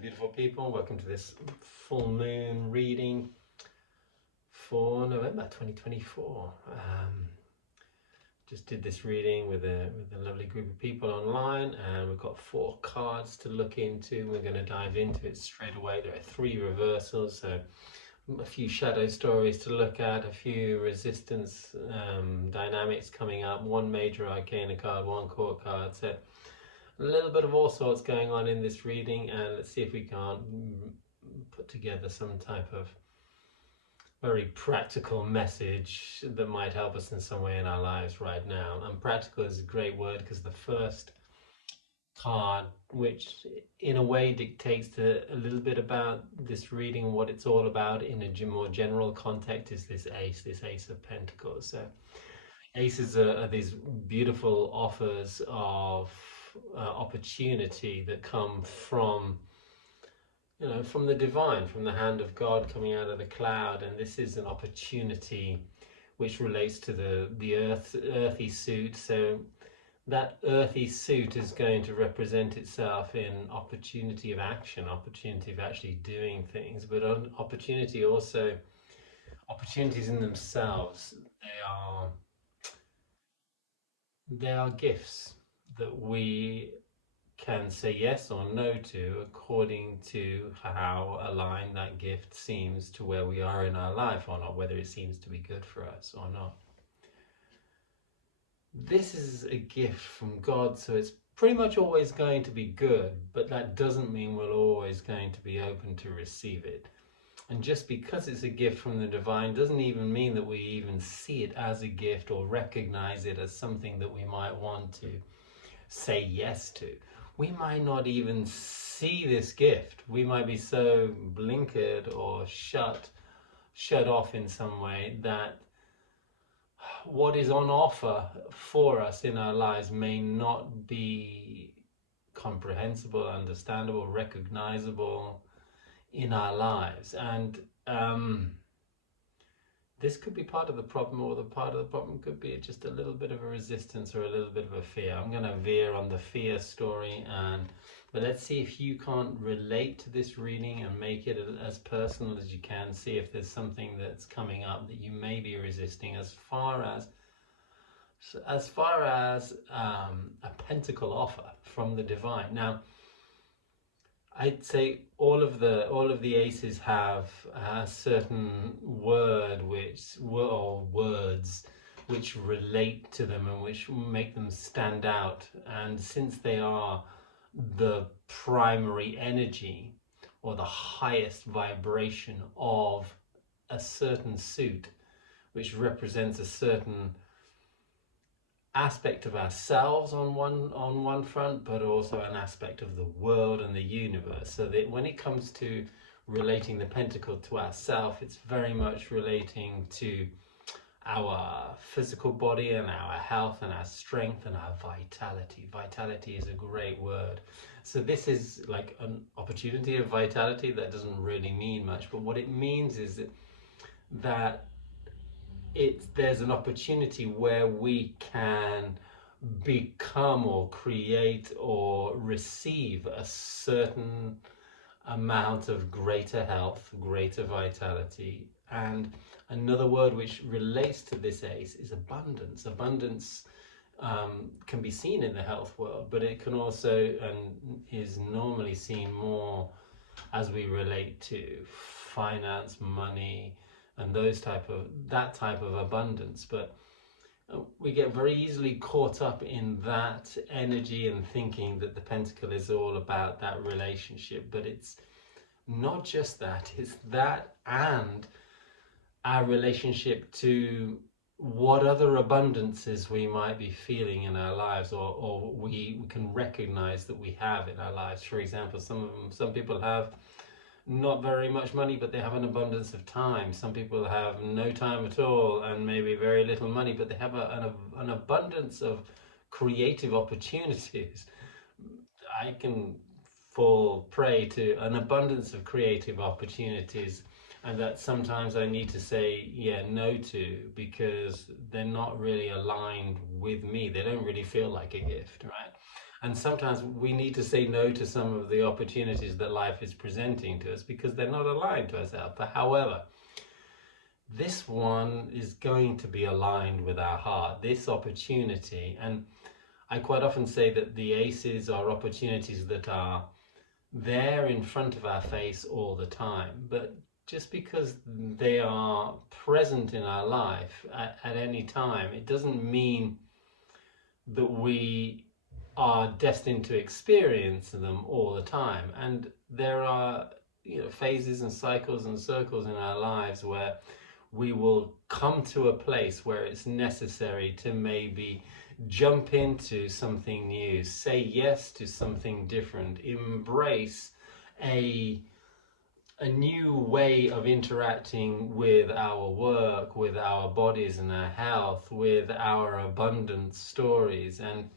Beautiful people, welcome to this full moon reading for November 2024. Just did this reading with a lovely group of people online, and we've got 4 cards to look into. We're going to dive into it straight away. There are 3 reversals, so a few shadow stories to look at, a few resistance dynamics coming up, 1 major arcana card, 1 court card. So a little bit of all sorts going on in this reading, and let's see if we can't put together some type of very practical message that might help us in some way in our lives right now. And practical is a great word because the first card, which in a way dictates a little bit about this reading and what it's all about in a more general context, is this Ace of Pentacles. So aces are these beautiful offers of opportunity that come from from the divine, from the hand of God coming out of the cloud. And this is an opportunity which relates to the earthy suit. So that earthy suit is going to represent itself in opportunity of action, opportunity of actually doing things, but opportunity also, opportunities in themselves, they are gifts that we can say yes or no to according to how aligned that gift seems to where we are in our life or not, whether it seems to be good for us or not. This is a gift from God, so it's pretty much always going to be good, but that doesn't mean we're always going to be open to receive it. And just because it's a gift from the divine doesn't even mean that we even see it as a gift or recognize it as something that we might want to say yes to. We might not even see this gift. We might be so blinkered or shut off in some way that what is on offer for us in our lives may not be comprehensible, understandable, recognizable in our lives. And this could be part of the problem, or the part of the problem could be just a little bit of a resistance or a little bit of a fear. I'm going to veer on the fear story, but let's see if you can't relate to this reading and make it as personal as you can. See if there's something that's coming up that you may be resisting as far as a pentacle offer from the divine. Now, I'd say all of the aces have a certain word or words which relate to them and which make them stand out. And since they are the primary energy or the highest vibration of a certain suit, which represents a certain aspect of ourselves on one front, but also an aspect of the world and the universe. So that when it comes to relating the pentacle to ourselves, it's very much relating to our physical body and our health and our strength and our vitality. Vitality is a great word. So this is like an opportunity of vitality. That doesn't really mean much, but what it means is that there's an opportunity where we can become or create or receive a certain amount of greater health, greater vitality. And another word which relates to this ace is abundance. Abundance can be seen in the health world, but it can also, and is normally seen more as we relate to finance, money, and that type of abundance. But we get very easily caught up in that energy and thinking that the pentacle is all about that relationship. But it's not just that, it's that and our relationship to what other abundances we might be feeling in our lives, or we can recognize that we have in our lives. For example, some people have not very much money, but they have an abundance of time. Some people have no time at all and maybe very little money, but they have an abundance of creative opportunities. I can fall prey to an abundance of creative opportunities, and that sometimes I need to say no to, because they're not really aligned with me. They don't really feel like a gift, right? And sometimes we need to say no to some of the opportunities that life is presenting to us because they're not aligned to ourselves. But however, this one is going to be aligned with our heart, this opportunity. And I quite often say that the aces are opportunities that are there in front of our face all the time. But just because they are present in our life at any time, it doesn't mean that we are destined to experience them all the time. And there are, phases and cycles and circles in our lives where we will come to a place where it's necessary to maybe jump into something new, say yes to something different, embrace a new way of interacting with our work, with our bodies and our health, with our abundance stories, and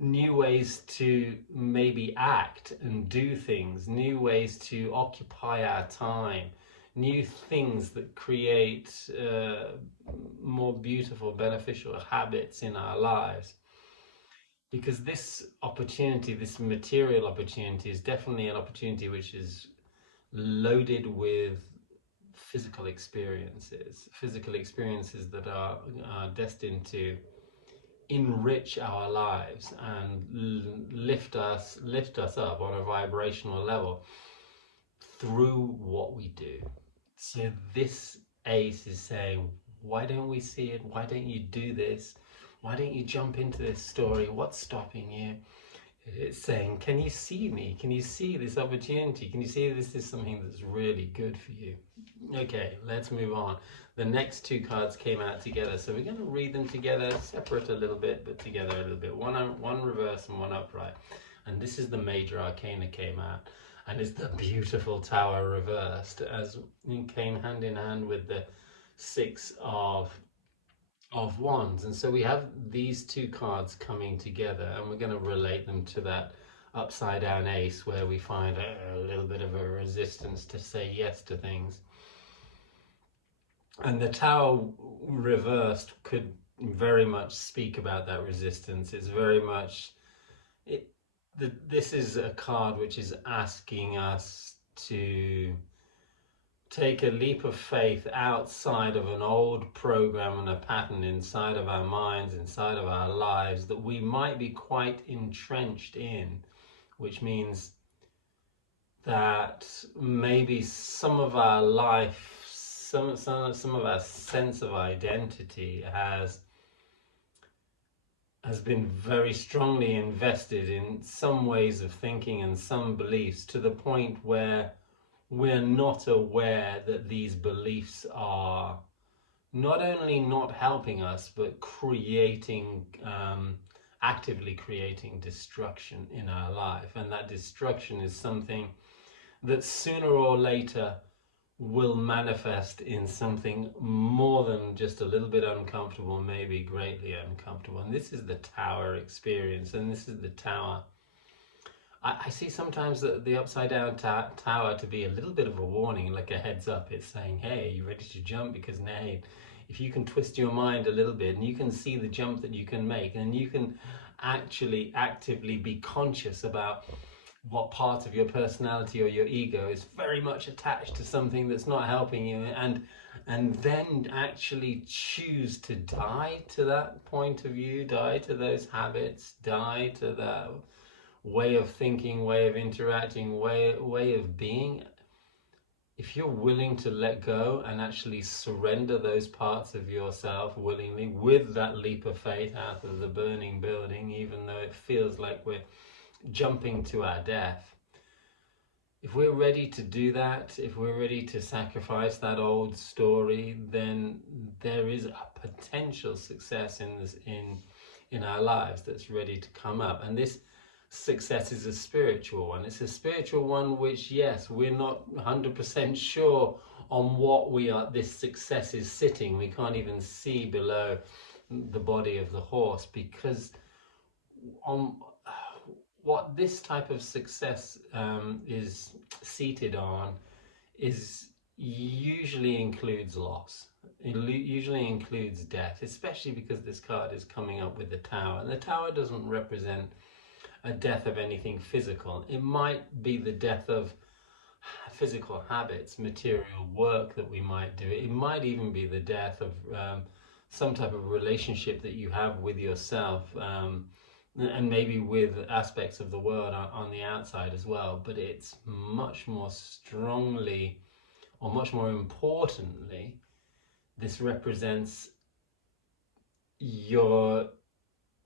new ways to maybe act and do things, new ways to occupy our time, new things that create more beautiful, beneficial habits in our lives. Because this opportunity, this material opportunity, is definitely an opportunity which is loaded with physical experiences that are destined to enrich our lives and lift us up on a vibrational level through what we do. So this ace is saying, why don't we see it? Why don't you do this? Why don't you jump into this story? What's stopping you? It's saying, can you see me? Can you see this opportunity? Can you see this is something that's really good for you? Okay, let's move on. The next two cards came out together, so we're going to read them together, separate a little bit, but together a little bit. One reverse and one upright. And this is the major arcana came out, and it's the beautiful Tower reversed, as it came hand in hand with the Six of Wands. And so we have these two cards coming together, and we're going to relate them to that upside down ace, where we find a little bit of a resistance to say yes to things. And the Tower reversed could very much speak about that resistance. It's very much this is a card which is asking us to take a leap of faith outside of an old program and a pattern inside of our minds, inside of our lives, that we might be quite entrenched in, which means that maybe some of our life, some of our sense of identity has been very strongly invested in some ways of thinking and some beliefs, to the point where we're not aware that these beliefs are not only not helping us, but creating, actively creating destruction in our life. And that destruction is something that sooner or later will manifest in something more than just a little bit uncomfortable, maybe greatly uncomfortable. And this is the Tower experience, and this is the Tower. I see sometimes the upside down tower to be a little bit of a warning, like a heads up. It's saying, hey, you ready to jump? Because hey, if you can twist your mind a little bit and you can see the jump that you can make, and you can actually actively be conscious about what part of your personality or your ego is very much attached to something that's not helping you, and then actually choose to die to that point of view, die to those habits, die to that way of thinking, way of interacting, way of being. If you're willing to let go and actually surrender those parts of yourself willingly, with that leap of faith out of the burning building, even though it feels like we're jumping to our death, if we're ready to do that, if we're ready to sacrifice that old story, then there is a potential success in our lives that's ready to come up. And this success is a spiritual one. It's a spiritual one which, yes, we're not 100% sure on what this success is sitting. We can't even see below the body of the horse, because on what this type of success is seated on is usually includes loss. It usually includes death, especially because this card is coming up with the Tower. And the Tower doesn't represent a death of anything physical. It might be the death of physical habits, material work that we might do. It might even be the death of some type of relationship that you have with yourself, and maybe with aspects of the world on the outside as well. But it's much more strongly, or much more importantly, this represents your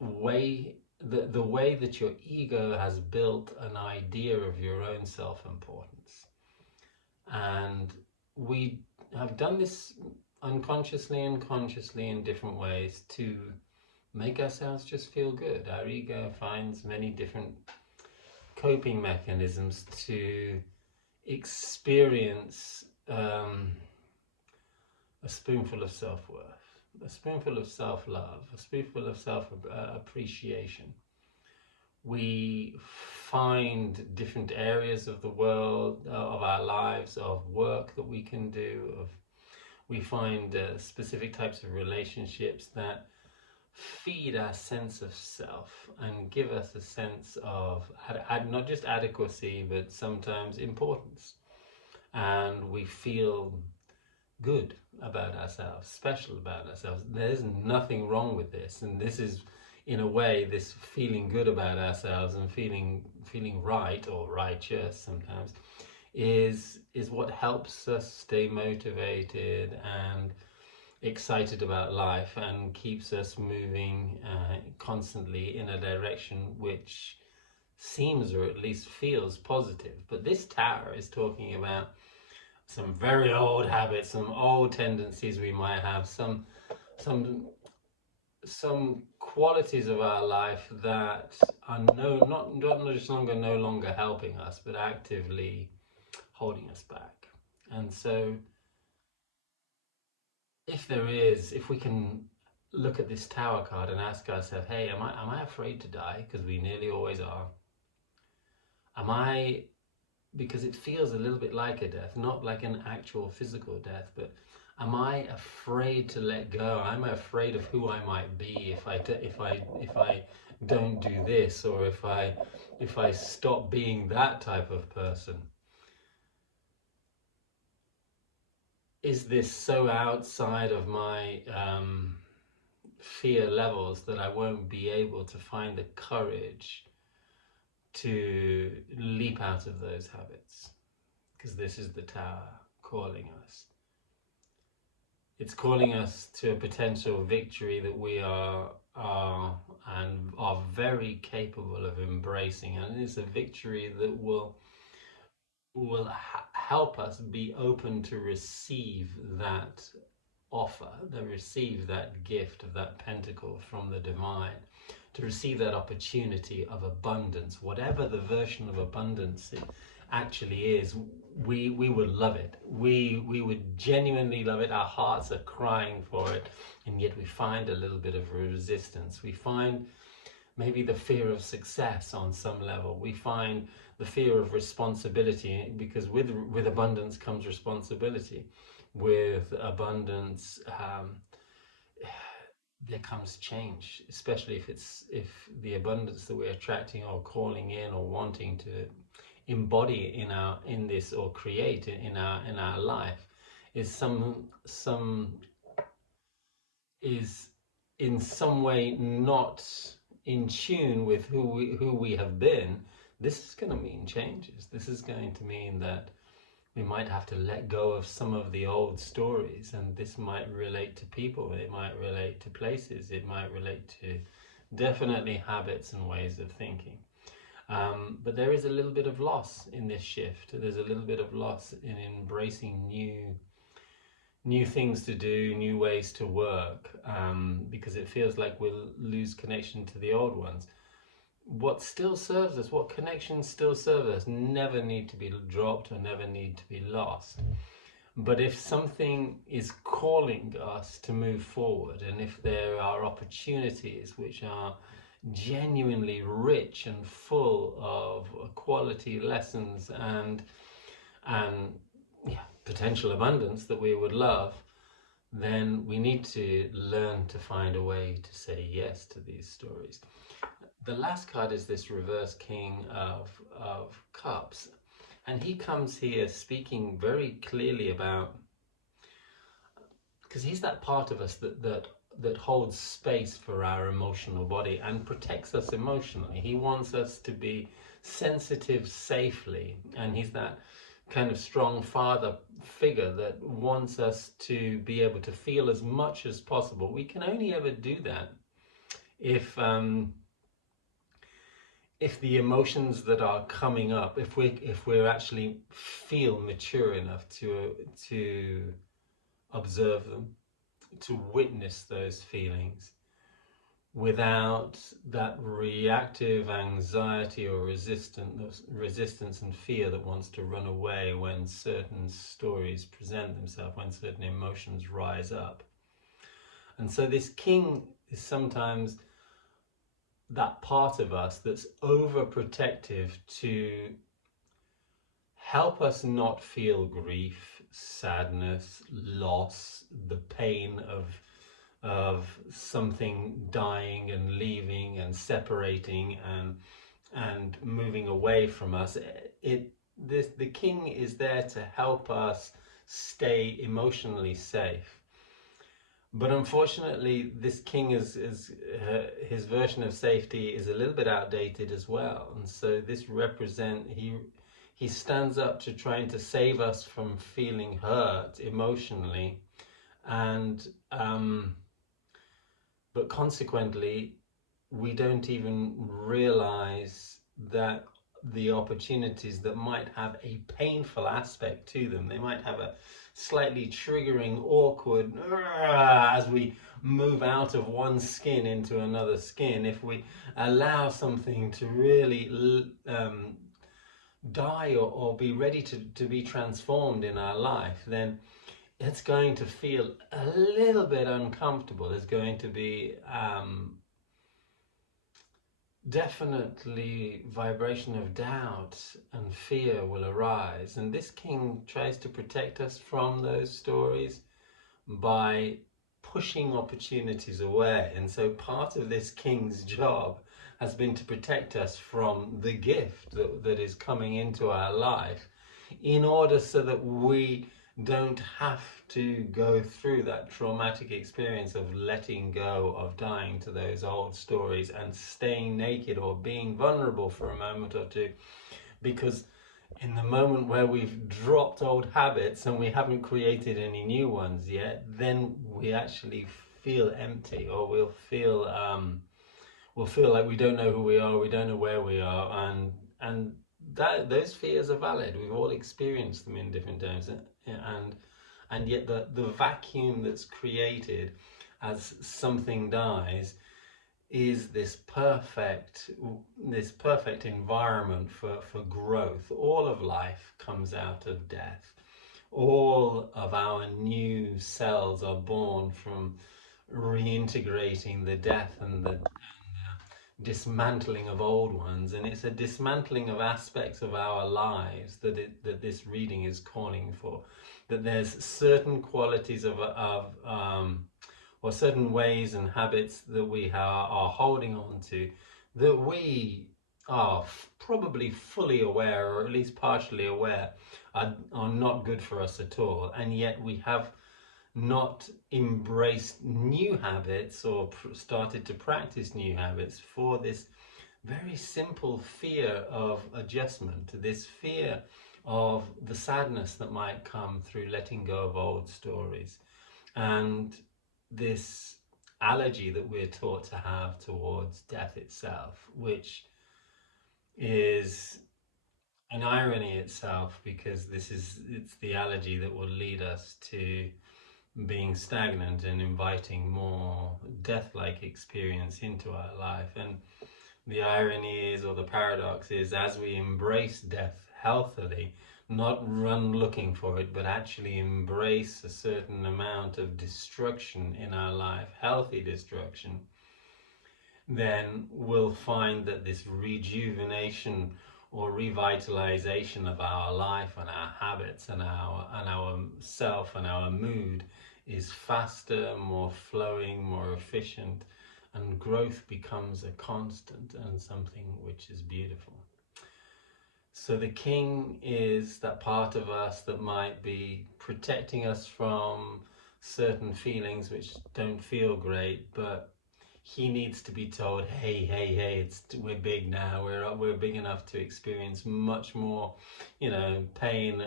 way, the way that your ego has built an idea of your own self-importance. And we have done this unconsciously and consciously in different ways to make ourselves just feel good. Our ego finds many different coping mechanisms to experience a spoonful of self-worth, a spoonful of self-love, a spoonful of self-appreciation. We find different areas of the world, of our lives, of work that we can do, we find specific types of relationships that feed our sense of self and give us a sense of not just adequacy, but sometimes importance. And we feel good about ourselves, special about ourselves. There's nothing wrong with this, and this is, in a way, this feeling good about ourselves and feeling right or righteous sometimes is what helps us stay motivated and excited about life and keeps us moving constantly in a direction which seems, or at least feels, positive. But this tower is talking about some very old habits, some old tendencies we might have, some qualities of our life that are not just no longer helping us, but actively holding us back. And so if we can look at this tower card and ask ourselves, hey, am I afraid to die? Because we nearly always are. Because it feels a little bit like a death, not like an actual physical death, but am I afraid to let go? I'm afraid of who I might be if I don't do this, or if I stop being that type of person. Is this so outside of my fear levels that I won't be able to find the courage to leap out of those habits? Because this is the tower calling us. It's calling us to a potential victory that we are very capable of embracing, and it's a victory that will help us be open to receive that offer, to receive that gift of that pentacle from the divine, to receive that opportunity of abundance, whatever the version of abundance it actually is. We would love it. We would genuinely love it. Our hearts are crying for it, and yet we find a little bit of resistance. We find maybe the fear of success on some level. We find the fear of responsibility, because with abundance comes responsibility. With abundance there comes change, especially if the abundance that we're attracting or calling in or wanting to embody in this or create in our life is is in some way not in tune with who we have been. This is going to mean changes. This is going to mean that we might have to let go of some of the old stories, and this might relate to people, it might relate to places, it might relate to definitely habits and ways of thinking. But there is a little bit of loss in this shift. There's a little bit of loss in embracing new things to do, new ways to work, because it feels like we'll lose connection to the old ones. What still serves us, what connections still serve us, never need to be dropped or never need to be lost. But if something is calling us to move forward, and if there are opportunities which are genuinely rich and full of quality lessons and potential abundance that we would love, then we need to learn to find a way to say yes to these stories. The last card is this reverse King of Cups, and he comes here speaking very clearly about, because he's that part of us that holds space for our emotional body and protects us emotionally. He wants us to be sensitive safely, and he's that kind of strong father figure that wants us to be able to feel as much as possible. We can only ever do that if the emotions that are coming up, if we're actually feel mature enough to observe them, to witness those feelings without that reactive anxiety or resistance and fear that wants to run away when certain stories present themselves, when certain emotions rise up. And so this king is sometimes that part of us that's overprotective to help us not feel grief, sadness, loss, the pain of something dying and leaving and separating and moving away from us. The king is there to help us stay emotionally safe. But unfortunately, this king his version of safety is a little bit outdated as well, and so this he stands up to trying to save us from feeling hurt emotionally, and but consequently, we don't even realize that the opportunities that might have a painful aspect to them, they might have a slightly triggering, awkward, as we move out of one skin into another skin. If we allow something to really die or be ready to be transformed in our life, then it's going to feel a little bit uncomfortable. There's going to be definitely vibration of doubt and fear will arise, and this king tries to protect us from those stories by pushing opportunities away. And so part of this king's job has been to protect us from the gift that is coming into our life, in order so that we don't have to go through that traumatic experience of letting go, of dying to those old stories and staying naked or being vulnerable for a moment or two. Because in the moment where we've dropped old habits and we haven't created any new ones yet, then we actually feel empty, or we'll feel like we don't know who we are, we don't know where we are, and that those fears are valid. We've all experienced them in different times, and yet the vacuum that's created as something dies is this perfect environment for growth. All of life comes out of death. All of our new cells are born from reintegrating the death and the dismantling of old ones, and it's a dismantling of aspects of our lives that this reading is calling for. That there's certain qualities or certain ways and habits that we are holding on to, that we are probably fully aware, or at least partially aware, are not good for us at all, and yet we have not embraced new habits or started to practice new habits for this very simple fear of adjustment, this fear of the sadness that might come through letting go of old stories, and this allergy that we're taught to have towards death itself, which is an irony itself, because it's the allergy that will lead us to being stagnant and inviting more death-like experience into our life. And the irony is, or the paradox is, as we embrace death healthily, not run looking for it, but actually embrace a certain amount of destruction in our life, healthy destruction, then we'll find that this rejuvenation or revitalization of our life and our habits and our self and our mood is faster, more flowing, more efficient, and growth becomes a constant and something which is beautiful. So the king is that part of us that might be protecting us from certain feelings which don't feel great, but he needs to be told, hey, hey, hey, we're big now. We're big enough to experience much more, pain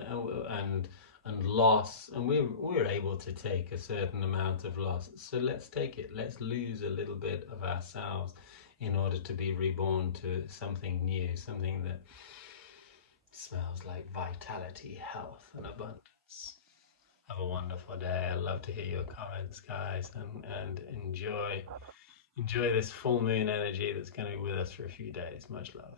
and loss, and we're able to take a certain amount of loss. So let's take it. Let's lose a little bit of ourselves in order to be reborn to something new, something that smells like vitality, health, and abundance. Have a wonderful day. I love to hear your comments, guys, and enjoy this full moon energy that's going to be with us for a few days. Much love.